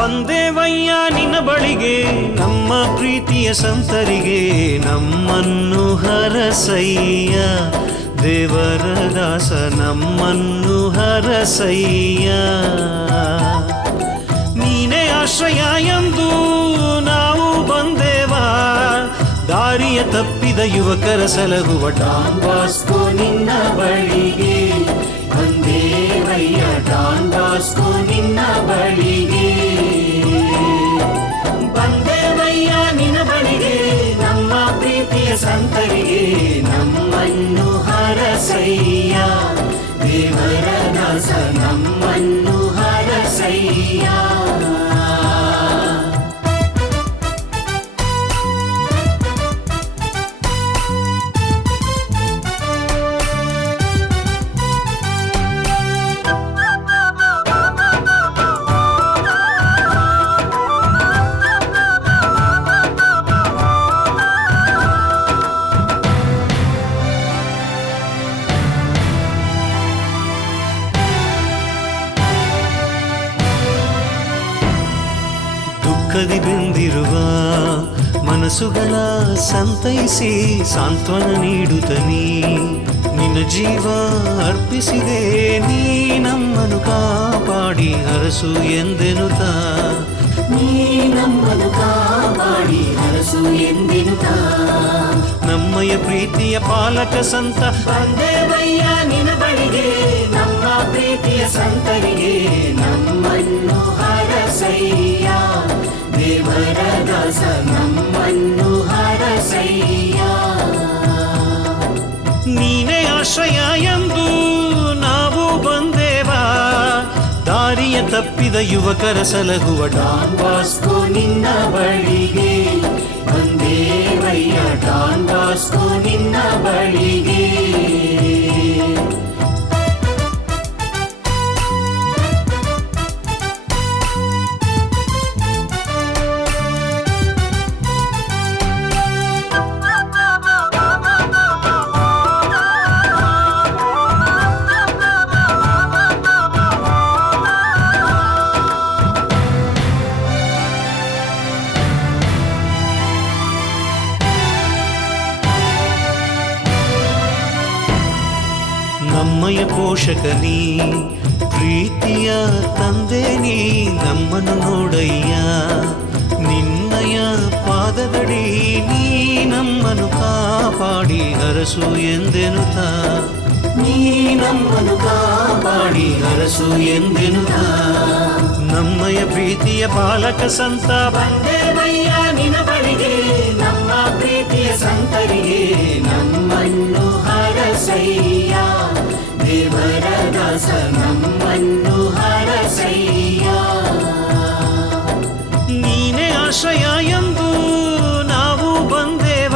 ಬಂದೇವಯ್ಯ ನಿನ್ನ ಬಳಿಗೆ ನಮ್ಮ ಪ್ರೀತಿಯ ಸಂತರಿಗೆ, ನಮ್ಮನ್ನು ಹರಸಯ್ಯ ದೇವರ ದಾಸ ನಮ್ಮನ್ನು ಹರಸಯ್ಯ. ನೀನೇ ಆಶ್ರಯ ಎಂದು ನಾವು ಬಂದೇವ, ದಾರಿಯ ತಪ್ಪಿದ ಯುವಕರ ಸಲಹುವ ಡಾನ್ ಬಾಸ್ಕೋ ನಿನ್ನ ಬಳಿಗೆ. ಬಂದೇವಯ್ಯ ಡಾನ್ ಬಾಸ್ಕೋ ನಿನ್ನ ಬಳಿಗೆ. ಬಂದೇವಯ್ಯ ನಿನ್ನ ಬಳಿಗೆ ನಮ್ಮ ಪ್ರೀತಿಯ ಸಂತರಿಗೆ, ನಮ್ಮನ್ನು ಹರಸಯ್ಯ ದೇವರ ದಾಸ ನಮ್ಮನ್ನು ಹರಸಯ್ಯ. ದುಃಖದಿ ಬೆಂದಿರುವ ಮನಸ್ಸುಗಳ ಸಂತೈಸಿ ಸಾಂತ್ವನ ನೀಡುತ್ತನೀ, ನಿನ್ನ ಜೀವ ಅರ್ಪಿಸಿದೆ ನೀ ನಮ್ಮನ್ನು ಕಾಪಾಡಿ ಹರಸು ಎಂದೆನುತ. ನೀ ನಮ್ಮನ್ನು ಕಾಪಾಡಿ ಹರಸು ಎಂದೆನುತ. ನಮ್ಮಯ ಪ್ರೀತಿಯ ಪಾಲಕ ಸಂತ ಬಂದೇವಯ್ಯ ನಿನ್ನ ಬಳಿಗೆ, ನಮ್ಮ ಪ್ರೀತಿಯ ಸಂತರಿಗೆ ನಮ್ಮನ್ನು ಹರಸಯ್ಯ ದೇವರ ದಾಸ ನಮ್ಮನ್ನು ಹರಸಯ್ಯ. ನೀನೇ ಆಶ್ರಯ ಎಂದು ನಾವು ಬಂದೇವ, ದಾರಿಯ ತಪ್ಪಿದ ಯುವಕರ ಸಲಹುವ ಡಾನ್ ಬಾಸ್ಕೋ ನಿನ್ನ ಬಳಿಗೆ. ಬಂದೇವಯ್ಯ ಡಾನ್ ಬಾಸ್ಕೋ ನಿನ್ನ ಬಳಿಗೆ. ನಮ್ಮಯ ಪೋಷಕನೀ ಪ್ರೀತಿಯ ತಂದೆ ನೀ ನಮ್ಮನ್ನು ನೋಡಯ್ಯ, ನಿನ್ನಯ ಪಾದದಡಿ ನೀ ನಮ್ಮನ್ನು ಕಾಪಾಡಿ ಹರಸು ಎಂದೆನುತ. ನೀ ನಮ್ಮನ್ನು ಕಾಪಾಡಿ ಹರಸು ಎಂದೆನುತ. ನಮ್ಮಯ ಪ್ರೀತಿಯ ಪಾಲಕ ಸಂತ ಬಂದೇವಯ್ಯ ನಿನ್ನ ಬಳಿಗೆ, ನಮ್ಮ ಪ್ರೀತಿಯ ಸಂತರಿಗೆ ನಮ್ಮನ್ನು ಹರಸಯ್ಯ ದೇವರ ದಾಸ ನಮ್ಮನ್ನು ಹರಸಯ್ಯ. ನೀನೇ ಆಶ್ರಯ ಎಂದು ನಾವು ಬಂದೇವ,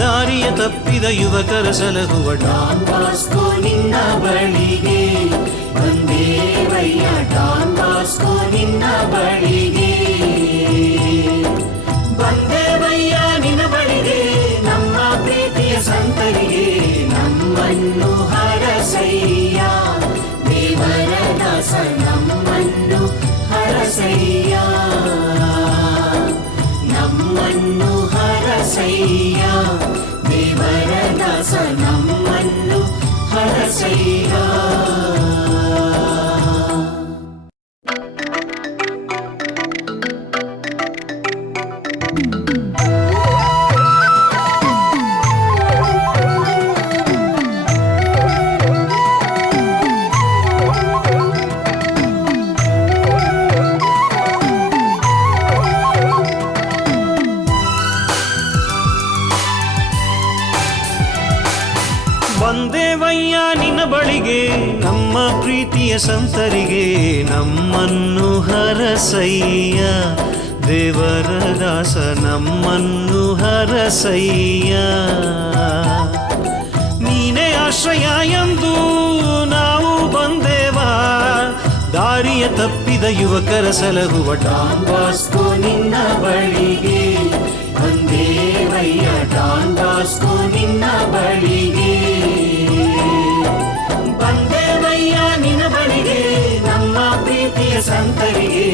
ದಾರಿಯ ತಪ್ಪಿದ ಯುವಕರ ಸಲಹುವ ಡಾನ್ ಬಾಸ್ಕೋ ನಿನ್ನ ಬಳಿಗೆ. ಬಂದೇವಯ್ಯ ಡಾನ್ ಬಾಸ್ಕೋ ನಿನ್ನ ಬಳಿಗೆ. ಬಂದೇವಯ್ಯ ನಿನ್ನ ಬಳಿಗೆ ನಮ್ಮ ಪ್ರೀತಿಯ ಸಂತರಿಗೆ ನಮ್ಮನ್ನು ಹರಸಯ್ಯ ದೇವರ ದಾಸ ನಮ್ಮನ್ನು ಹರಸಯ್ಯ. ನಮ್ಮನ್ನು ಹರಸಯ್ಯ ದೇವರ ದಾಸ ನಮ್ಮನ್ನು ಹರಸಯ್ಯ. ಬಂದೇವಯ್ಯ ನಿನ್ನ ಬಳಿಗೆ ನಮ್ಮ ಪ್ರೀತಿಯ ಸಂತರಿಗೆ, ನಮ್ಮನ್ನು ಹರಸಯ್ಯ ದೇವರ ದಾಸ ನಮ್ಮನ್ನು ಹರಸಯ್ಯ. ನೀನೇ ಆಶ್ರಯ ಎಂದು ನಾವು ಬಂದೇವ, ದಾರಿಯ ತಪ್ಪಿದ ಯುವಕರ ಸಲಹುವ ಡಾನ್ ಬಾಸ್ಕೋ ನಿನ್ನ ಬಳಿಗೆ. ಬಂದೇವಯ್ಯ ಡಾನ್ ಬಾಸ್ಕೋ ನಿನ್ನ ಬಳಿಗೆ. ಬಂದೇವಯ್ಯ ನಿನ್ನ ಬಳಿಗೆ ನಮ್ಮ ಪ್ರೀತಿಯ ಸಂತರಿಗೆ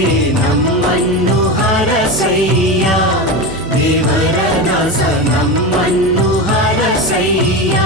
ಹರಸಯ್ಯ ದೇವರ ದಾಸ ನಮ್ಮನ್ನು ಹರಸಯ್ಯ